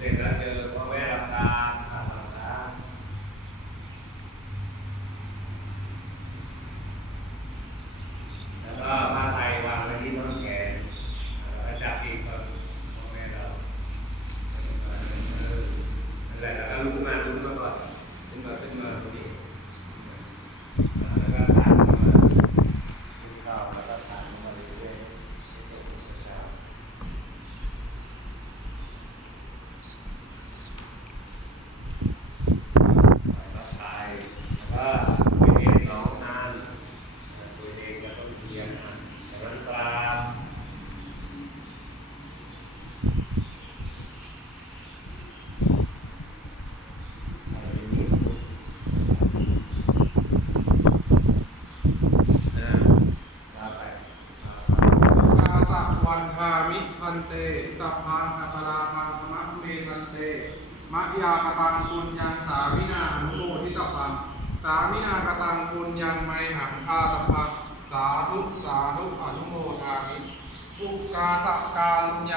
de gracias.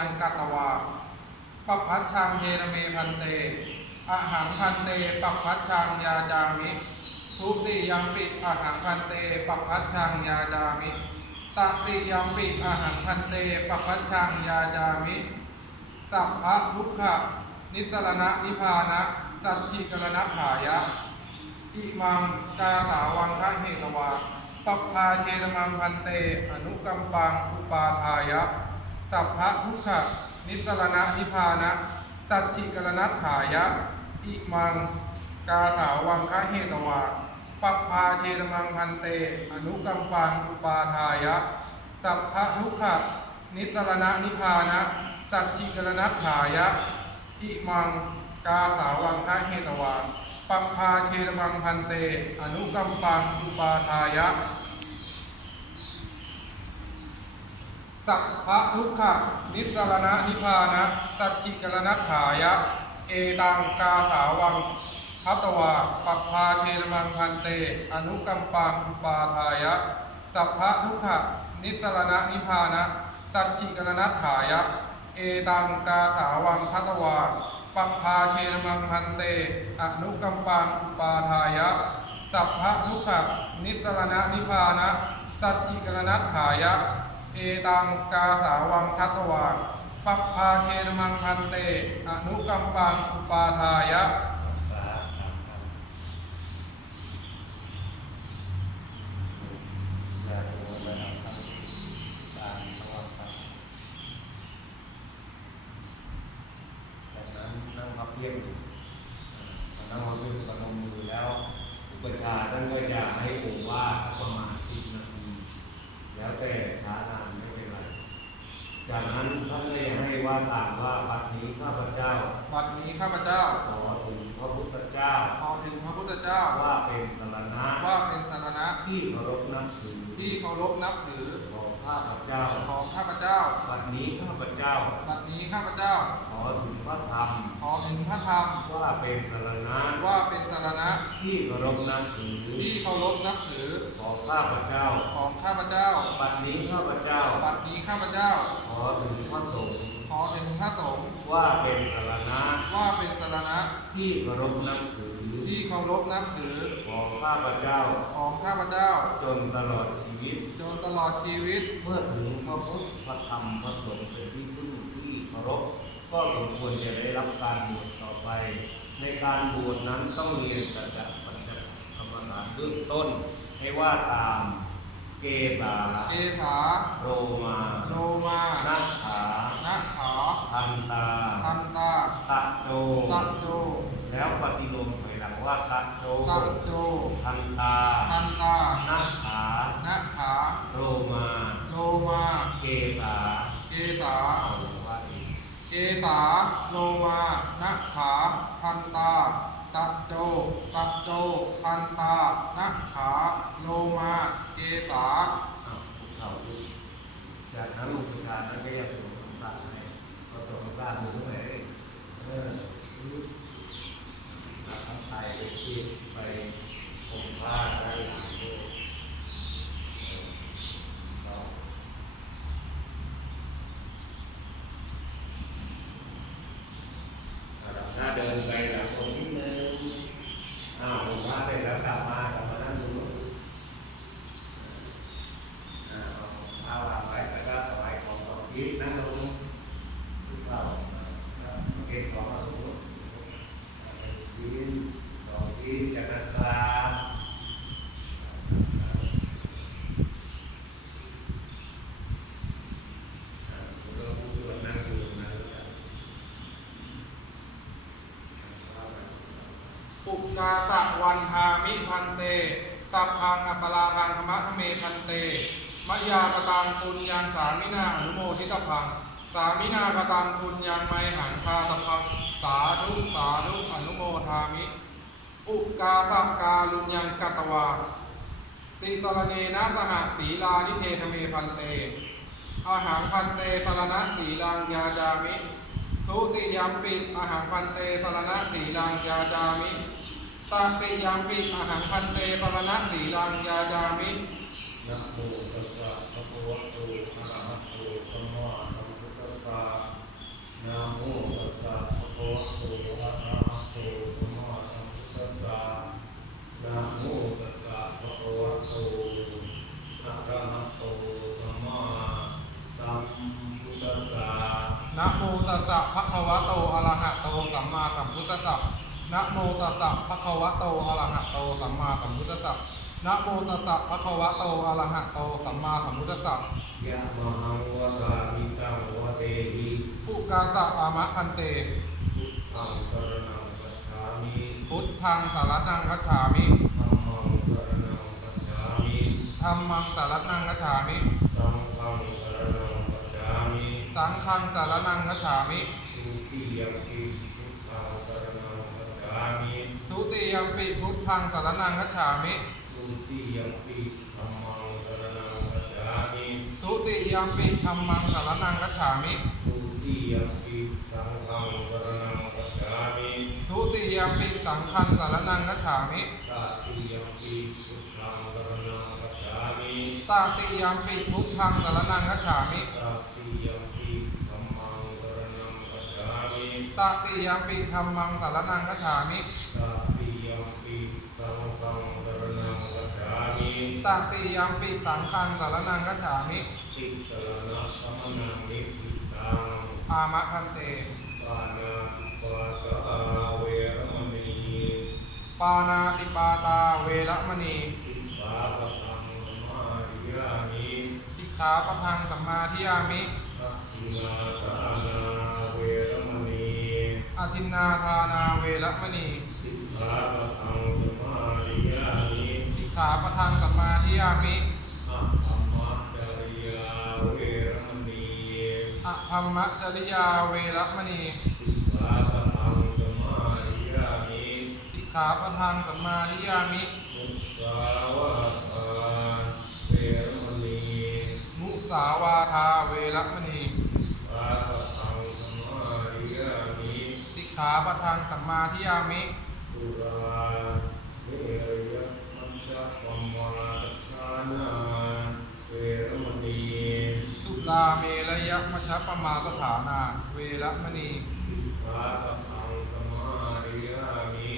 ยังกัตวาปปพัชชังเยนเมพันเตอหังพันเตปปพัชชังยาจามิทุติยัมปิอหังพันเตปปพัชชังยาจามิตติยัมปิอหังพันเตปปพัชชังยาจามิ สัพพะทุกขะนิสรณะนิพานะสัจจิกรณถายะ อิมังกาสาวังคะเหตวาปปพาเชนมังพันเต อนุกัมปังอุปาทายะ สัพพะทุกขะนิสรณะนิพานะ สัจจิกรณถายะ อิมัง กาสาวังคะเหตวาปปพาเชนมังพันเต อนุกัมปังอุปาทายะ สัพพะทุกขะนิสรณะนิพานะ สัจจิกรณถายะ อิมัง กาสาวังคะเหตวาปัปพาเชนมังพันเต อนุกัมปังอุปาทายะ สัพพะทุกขะนิสรณะนิพานะ สัจจิกรณถายะ เอตังกาสาวังพัตวาปัปพาเชนมังพันเต อนุกัมปังอุปาทายะ สัพพะทุกขะนิสรณะนิพานะ สัจจิกรณถายะ เอตังกาสาวังพัตวาปัปพาเชนมังพันเต อนุกัมปังอุปาทายะ สัพพะทุกขะนิสรณะนิพานะ สัจจิกรณถายะ เอตังกาสาวังทัตวาปัปพาเชนมังพันเต อนุกัมปังอุปาทายะจากนั้นนั่งพับเพียบนั่งพับเพียบประนมมือแล้ว อุปชาท่านก็จะให้ผมว่าประมาณสิบนาที แล้วแต่ช้านานไม่เป็นไร จากนั้นท่านก็จะให้ ว่าตามว่าบัดนี้ข้าพเจ้า บัดนี้ข้าพเจ้า ขอถึงพระพุทธเจ้า ขอถึงพระพุทธเจ้า ว่าเป็นสรณะ ว่าเป็นสารณะ ที่เคารพนับถือ ที่เคารพนับถือ ของข้าพเจ้า ของข้าพเจ้า บัดนี้ข้าพเจ้า บัดนี้ข้าพเจ้า ขอถึงพระธรรม ขอถึงพระธรรม ว่าเป็นสรณะ ว่าเป็นสารณะ ที่เคารพนับถือ ที่เคารพนับถือ ของข้าพเจ้า ของข้าพเจ้า บัดนี้ข้าพเจ้า บัดนี้ข้าพเจ้า ขอถึงพระสงฆ์ ขอถึงพระสงฆ์ว่าเป็นสรณะว่าเป็นสารณะที่เคารพนับถือที่เคารพนับถือของข้าพเจ้าของข้าพเจ้าจนตลอดชีวิต จนตลอดชีวิตเมื่อถึงพระพุทธพระธรรมพระสงฆ์เป็นที่พึ่งที่เคารพก็สมควรจะได้รับการบวชต่อไป ในการบวชนั้นต้องเรียนสัจจะปัญญากรรมฐานเบื้องต้นให้ว่าตาม เกตาเกษาโรมาโลมานักขานะขาทันตาทันตาตะโจตัโจแล้วปฏิโลมถอยหลังว่าตะโจตัโจทันตาทันตานักขานะขาโรมาโลมาเกตาเกษาเอาว่าเองเกษาโลมานะขาทันตาตัดโจตัดโจทันตานะขาโลมา เกษาอ้าวเขาจากนั้นลูกผู้ชายนั้นก็ยังสวมคำสั่งให้ก็สวมคำสั่งหนูไหนเอออาทั้งไทยไปคิดไปผมว่าได้หลายเรื่องต่อ ถ้าเดินไปแบบตรงนิดนึงอ้าวผมว่าเสร็จแล้วกลับมากลับมานั่งดูอ่าเอาผ้าวางไว้แล้วก็ถวายของต่อทิศนั่งลงถูกเปล่าโอเคของเอาลงชิ้นสองชิ้นจากนั้นครับอ่าคุณก็พูดว่านั่งอยู่ตรงนั้นแล้วกัน ปุกาสะวันทามิพันเต สัพพังอัปปลาทางธรรมะเมพันเตมยากตังปุญญังสามินาอนุโมทิตพัง สามินากตังปุญญังไมหังคาตพัง สาธุสาธุอนุโมทามิ อุกาสะกาลุญยังกัตวาติสรเนนะสหสีลานิเทธเมพันเตอาหารพันเตสรณะสีลังยาจามิ ทุติยมปิอาหารพันเตสรณะสีลังยาจามิ ตาติยามปิอหังพันเตปรณะสีลังยาจามินะโมตัสสะภะคะวะโตอะระหะโตสัมมาสัมพุทธัสสะนะโมตัสสะภะคะวะโตอะระหะโตสัมมาสัมพุทธัสสะนะโมตัสสะภะคะวะโตอะระหะโตสัมมาสัมพุทธัสสะ นะโมตัสสะภะคะวะโตอะระหะโตสัมมาสัมพุทธัสสะนะโมตัสสะ ภะคะวะโตอะระหะโตสัมมาสัมพุทธัสสะนะโมตัสสะภะคะวะโตอะระหะโตสัมมาสัมพุทธัสสะยะมหังวะตามิตังวะเตหิปุกาสะอามะพันเตพุทธังสรณังกัจฉามิพุทธังสารนังคัจฉามิธัมมังสรณังกัจฉามิธัมมังสารนังคัจฉามิสังฆังสรณังกัจฉามิสังฆังสารนังคัจฉามิสุติยัมปิพุทธังสรณังกัจฉามิ ทุติยมปิพุทธังสารนังคัจฉามิสุติยัมปิธัมมังสรณังกัจฉามิทุติยมปิธัมมังสารนังคัจฉามิสุติยัมปิสังฆังสรณังกัจฉามิทุติยมปิสังฆังสารนังคัจฉามิตติยัมปิพุทธังสรณังกัจฉามิตาติยมปิพุทธังสารนังคัจฉามิตติยัมปิธัมมังสรณังกัจฉามิตาติยมปิธัมมังสารนังคัจฉามิ ตติยัมปิสังฆังสรณังกัจฉา มิตาติยมปิสังฆังสารนังคัจฉามิติสรณะสมนังนิพพิตังอามะพันเตปานาปาตาเวรมณีปานาติปาตาเวระมณีติสาปตังสมาธิยามิสิกขาปะทังสัมมาทิยามิทักขินาทานาเวรมณีอาทินนาทานาเวระมณีติสาปตังสมาธิยามิสิกขาปะทังสัมมาทิยามิอะธรรมจริยาเวรมณีอะธรรมจริยาเวระมณีติสาปตังสมาธิยามิสิกขาปะทังสัมมาทิยามิมุสาวาทาเวรมณีมุสาวาทาเวระมณีปาปะทังสมาธิยามิสิกขาปะทังสัมมาทิยามิสุรา เมระยะมชฌปมาสถานา เวระมณีปาปะทังสมาธิยามิ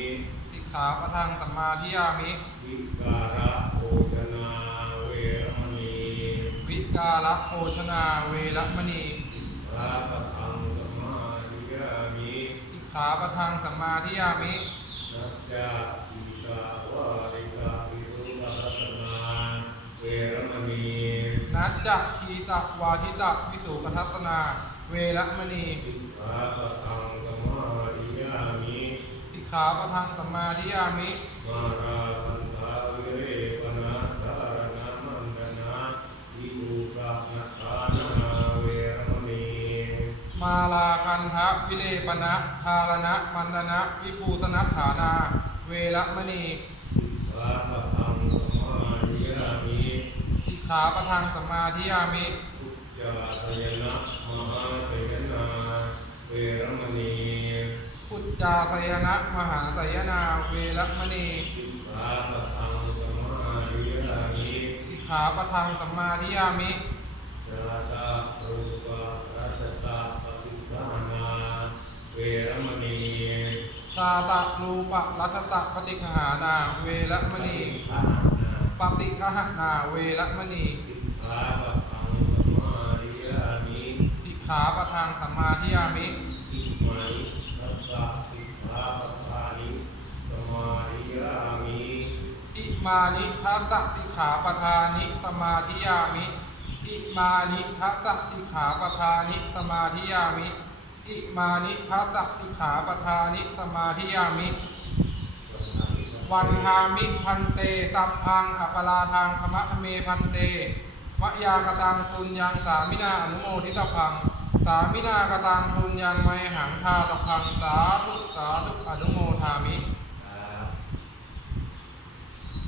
สิกขาปะทังสัมมาทิยามิวิการะโภชนาเวรมณีวิกาลโภชนาเวระมณีปาปะทังสมาธิยามิสิกขาปะทังสัมมาทิยามินัจจาอิกาวาริกาวิรุปรัตนาเวรมณี นัจจะคีตะวาทิตะวิสุปทัสสนา เวระมณีวิสาปะทังสมาธิยามิสิกขาปะทังสัมมาทิยามิ มาราคันธาวิเรปนาสารณะมันตนะวิภูกะนัทานาเวรมณีมาลาคันทะวิเลปนะทารณะมันดนะวิปูสนัฐานา เวระมณีปาปะทังสมาธิยามิ สิกขาปะทังสัมมาทิยามิทุจจาสยนะมหาสยนาเวรมณีปุจจาสยนะมหาสยนาเวระมณีปาปะทังสมาธิยามิสิกขาปะทังสัมมาทิยามิจาตารูปะรัตตาปฏิทานาเวรมณีชาตะรูปะรัชตะปฏิคหานาเวระมณีทานา ปฏิคหนาเวระมณีปาปะทังสมาธิยามิสิกขาปะทังสัมมาทิยามิอิมานิทัสสะสิกขาปะทานิสมาธิยามิอิมานิทัสสะสิกขาปทานิสมาธิยามิอิมานิทัสสะสิกขาปทานิสมาธิยามิ วันหามิพันเต สัพพังอัปลาทางธรรมะเมพันเตมะยากตังตุญญังสามินาอนุโมทิตพัง สามินากตังปุญญังไมหังทาตพังสาธุสาธุอนุโมทามิ ครับ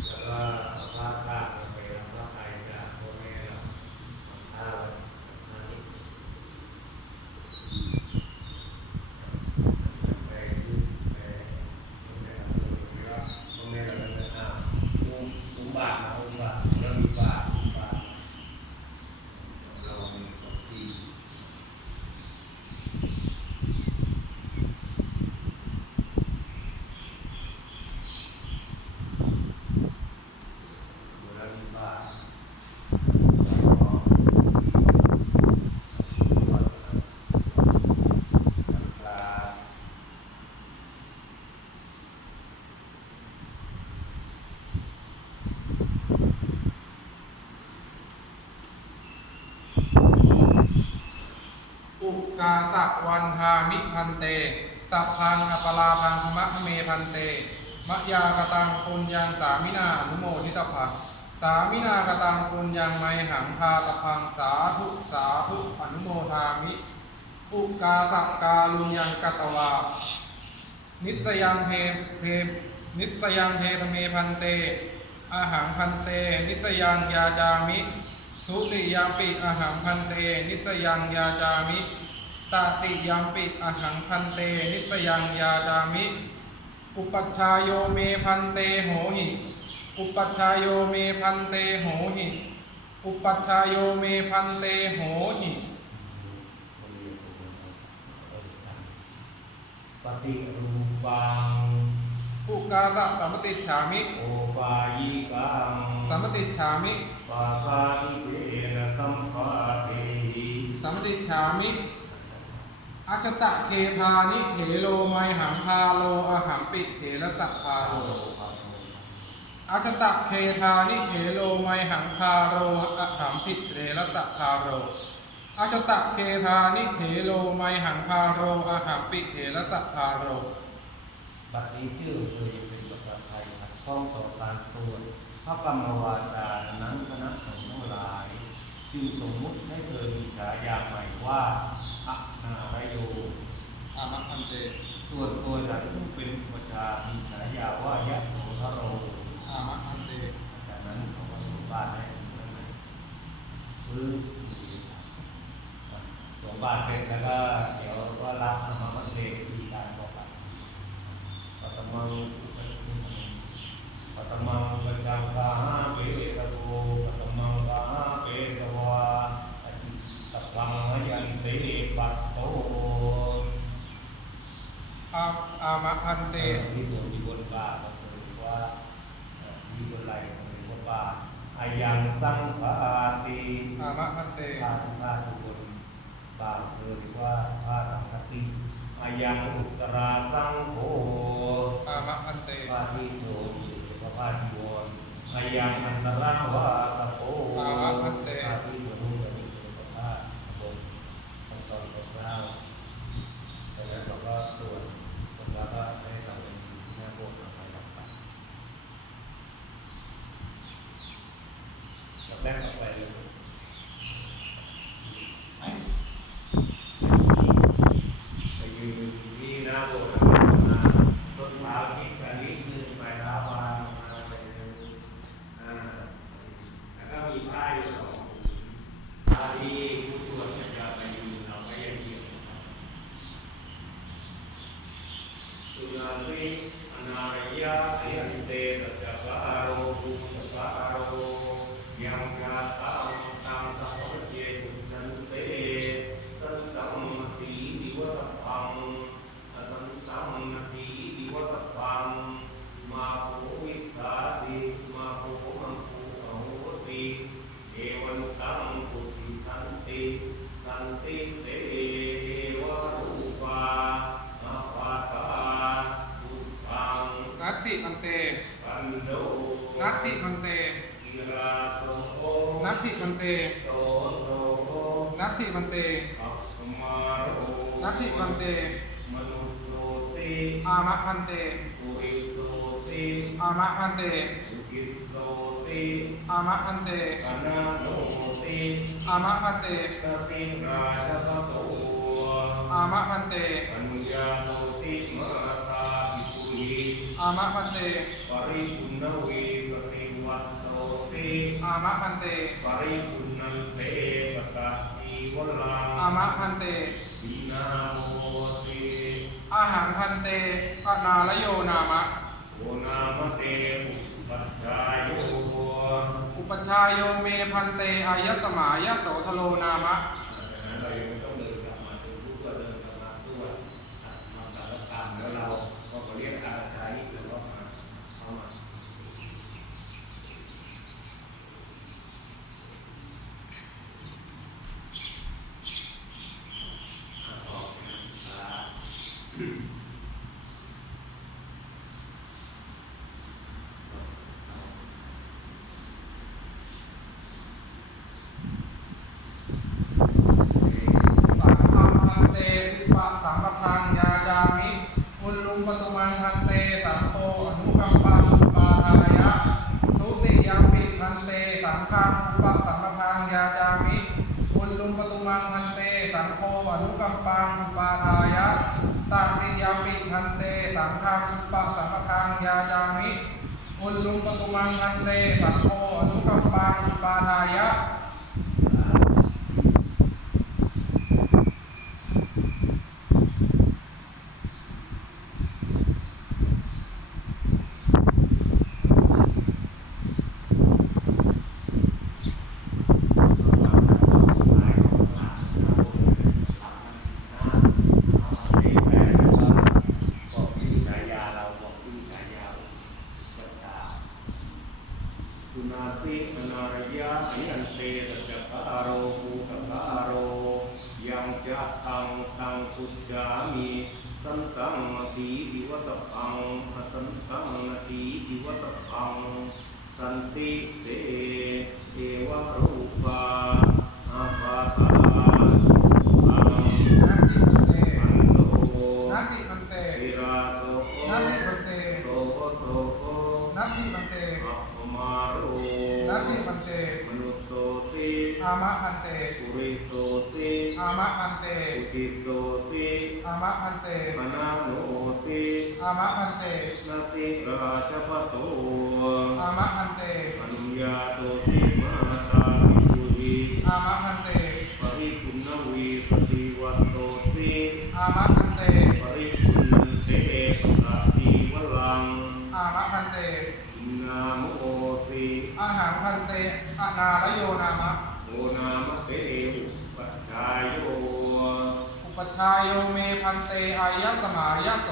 แล้วก็พระธาตุไปรับพระไตรจากพ่อแม่เราพระธาตุอันนี้ไปที่ไปตรงนี้ครับตรงนี้ครับาสะวันทามิพันเตสัพพังอปลาพังมะเมพันเตมะยากตังปุญญังสามินาอนุโมทิตาภะสามินากตังปุญญังไมหังพาตพังสาธุสาธุอนุโมทามิ อุกาสักกาลุญยังกตวา นิสยังเพเพ นิสยังเพทเมพันเต อาหังพันเต นิสยังยาจามิ ทุติยามปิอาหังพันเต นิสยังยาจามิ ตติยามปิอาหังพันเต นิสยังยาจามิ อุปัชฌายโยเมพันเตโหหิ อุปัชฌายโยเมพันเตโหหิ อุปัชฌายโยเมพันเตโหหิปฏิรูปังอุกาสะสัมมติฉามิ โอปายิกังสัมมติฉามิ ปาสานิเวนะสัมภาเทหิสัมมติฉามิ อาชตะเคทานิเถโลไมหังพาโลอาหัมปิเถระสัพพาโลอาชตะเคทานิเถโลไมหังพาโรอาหัมปิเถระสัพพาโรอาชตะเคทานิเถโลไมหังพาโรอาหัมปิเถระสัพพาโรบัดนี้ชื่อเธอยังเป็นภาษาไทยขัดข้องต่อการตรวจพระกรรมวาจานั้นคณะสงฆ์ทั้งหลาย จึงสมมุติให้เธอมีฉายาใหม่ว่า อะนารโยอามะพันเตส่วนตัวฉันซึ่งเป็นอุปชาย์มีฉายาว่ายะโสธโรอามะพันเตจากนั้นเขาก็สมบ้านให้นั่ยคือสมบ้านเป็นแล้วก็เดี๋ยวก็รับธรรมะมันเรียนวิธีการต่อไปปัตมังปัตมังปัญจังกาหา อาอามะพันเตที่ตัวมีบนบาก็คือว่าเอ่อมีบนไหลมีบนบาอายังสังฆาติอามะพันเตข้าทุกข้าทุกคนบาคือว่าพระสังฆติอายังอุตราสังโฆอามะพันเตพระที่โตมีพระพาทิวรอายังอันตราวาสโภพระที่โตมีพระพาบนขั้นตอนของเราแต่แล้วเราก็ตรวจผมแล้วก็ได้ทำเป็นหน้าพวกเราไปรับไปแบบแรกออกไปเลย ไปยืนที่หน้าโบสถ์นะต้นเท้าที่กระดิ่งขึ้นไปเท้าวางมาไปเลยอ่าแล้วก็มีป้ายอยู่สองป้ายที่ผู้ตรวจจะไปยืนเราก็ยังเกี่ยวนะครับ สุนาสิอนารยะเอันเตตัจจกะอารภูตกะอาโรยังกาตังตังสัพพะเจตุจันเต สันตังมติดิวัตตังอสันตังมติดิวัตตังมาโภวิตาติมาโภมังคูอโหติเอวันตังปุถิทันติทันติเตวะรูปามาปาตาทุตัง นัตติพันเต ปันโด นัตติพัน เตกิราโสโอนัตติพันเตโตโตโนัตติพันเตอัปปมาโรนัตติพันเตมนุสโสติอามะพันเตปุริโสติอามะพันเตสุขิตโสติอามะพันเตอนาโนติอามะพันเตกติราชกโตอามะพันเตปัญญาโนติมาตาภิกขุหิอามะพันเตปริปุณเวสติวัตโตติ อามะพันเตปริปุณันเตปตะจีวลาอามะพันเตวินาโมสีอาหารพันเตปนาลโยนามะโอนามเตอุปัจจายโยอุปชฌายโยเมพันเตอายสมายโสทโลนามะ वतत्त्वं सन्ति ते ายะสมายะโส